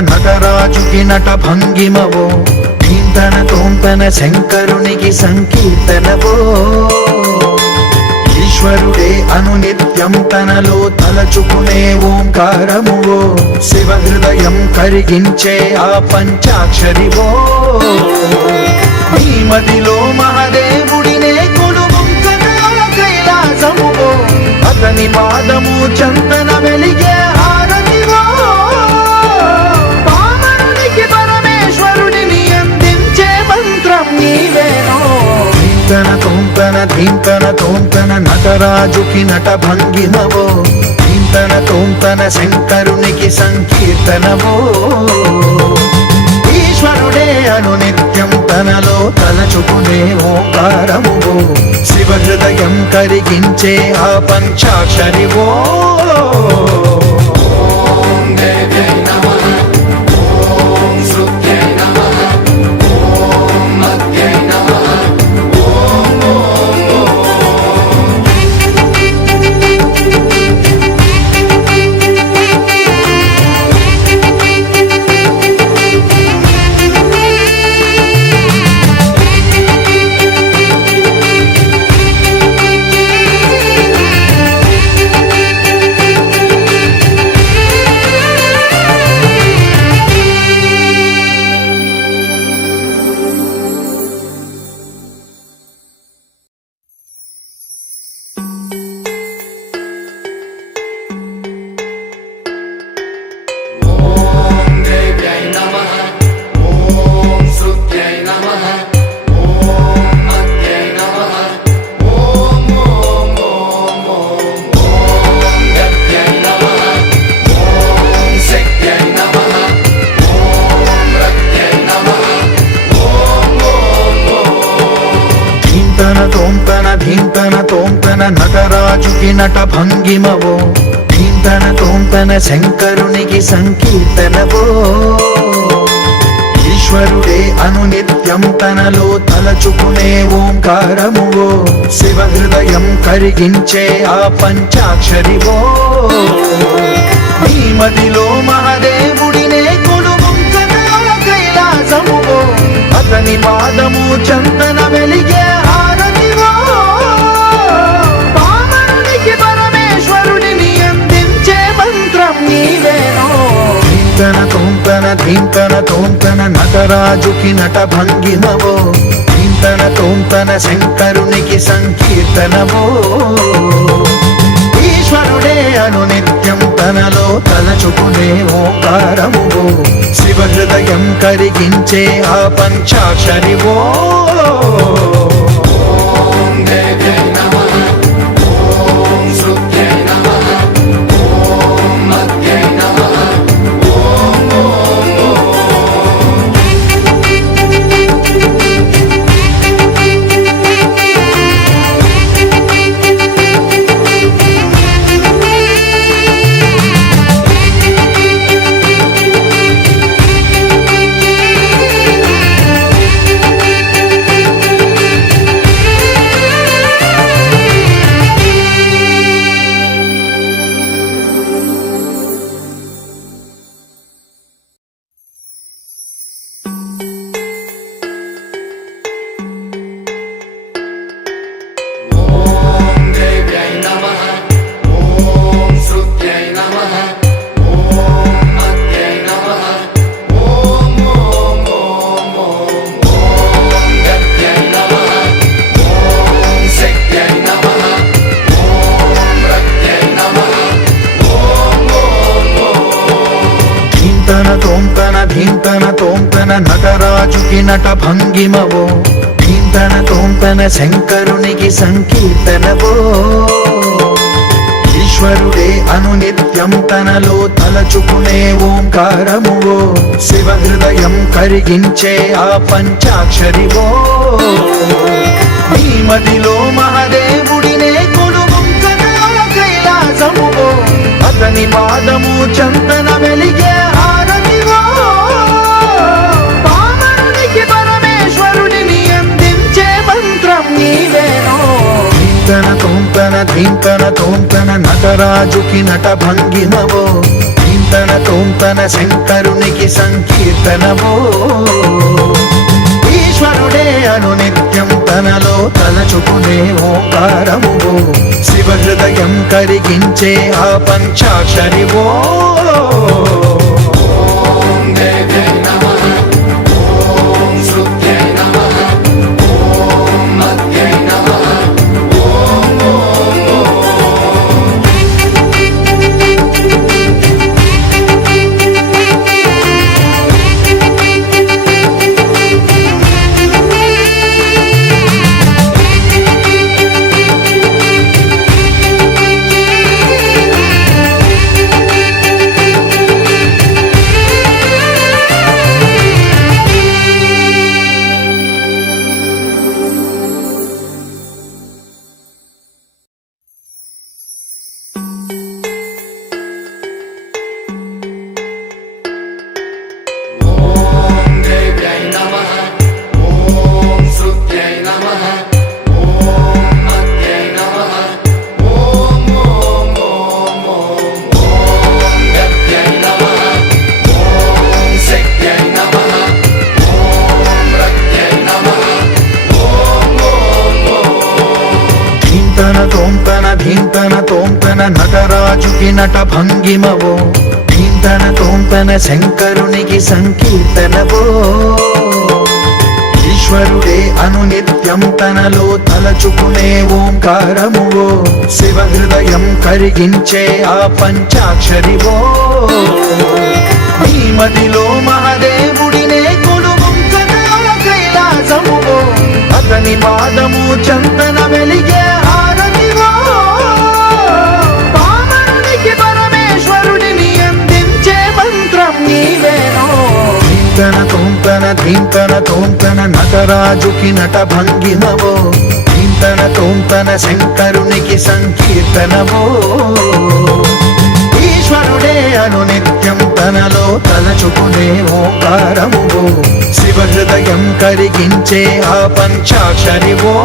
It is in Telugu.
నటరాజుకి నట భంగిమవో ధీంతన తోంతన శంకరునికి సంకీర్తనవో. ఈశ్వరుడే అనునిత్యం తనలో తలచుకునే ఓంకారమువో శివ హృదయం కరిగించే ఆ పంచాక్షరివో. ఈ మదిలో మహదేవుడినే కొలువుంకగా కైలాసమువో అతని పాదము చందన వెలిగే ఆ ధీంతన తోంతన నటరాజుకి నట భంగినవో ధీంతన తోంతన శంకరునికి సంకీర్తనవో. ఈశ్వరుడే అను నిత్యం తనలో తలచుకునే ఓంకారమువో. శివ హృదయం కరిగించే ఆ పంచాక్షరివో. తోంతన తోంతన నటరాజుకి నట భంగిమవో. ధీంతన తోంతన శంకరునికి సంకీర్తనవో. ఈశ్వరుడే అనునిత్యం తనలో తలచుకునే ఓంకారమువో. శివ హృదయం కరిగించే ఆ పంచాక్షరివో. ఈ మదిలో మహదేవుడినే కొలువుంకగా అతని పాదము చందన వెలిగే ఆ ధీంతన తోంతన నటరాజుకి నట భంగిమవో. ధీంతన తోంతన శంకరునికి సంకీర్తనవో ఈశ్వరుడే అను నిత్యం తనలో తలచుకునే ఓంకారమువో శివ హృదయం కరిగించే ఆ పంచాక్షరివో. తోంతన ధీంతన తోంతన నటరాజుకి నట భంగిమవో. ధీంతన తోంతన శంకరునికి సంకీర్తనవో. ఈశ్వరుడే అనునిత్యం తనలో తలచుకునే ఓంకారమువో. శివ హృదయం కరిగించే ఆ పంచాక్షరివో. మదిలో మహదేవుడినే కొలువుంకగా కైలాసమువో. అతని పాదము చందన వెలిగే తోంతన ధీంతన తోంతన నటరాజుకి నట భంగిమవో. ధీంతన తోంతన శంకరునికి సంకీర్తనవో. ఈశ్వరుడే అను నిత్యం తనలో తలచుకునే ఓంకారము శివ హృదయం కరిగించే ఆ పంచాక్షరివో. తోంతన ధీంతన తోంతన నటరాజుకి నట భంగిమవో. ధీంతన తోంతన శంకరునికి సంకీర్తనవో. ఈశ్వరుడే అను నిత్యం తనలో తలచుకునే ఓంకారమువో. శివ హృదయం కరిగించే ఆ పంచాక్షరివో. ఈ మదిలో మహదేవుడినే కొలుగుంచగా కైలాసమువో. అతని పాదము చందన వెలిగే నటరాజుకి నట భంగిమవో ఇంతన తోంతన శంకరునికి సంకీర్తనవో ఈశ్వరుడే అను నిత్యం తనలో తలచుకునే ఓంకారము శివ హృదయం కరిగించే ఆ పంచాక్షరివో.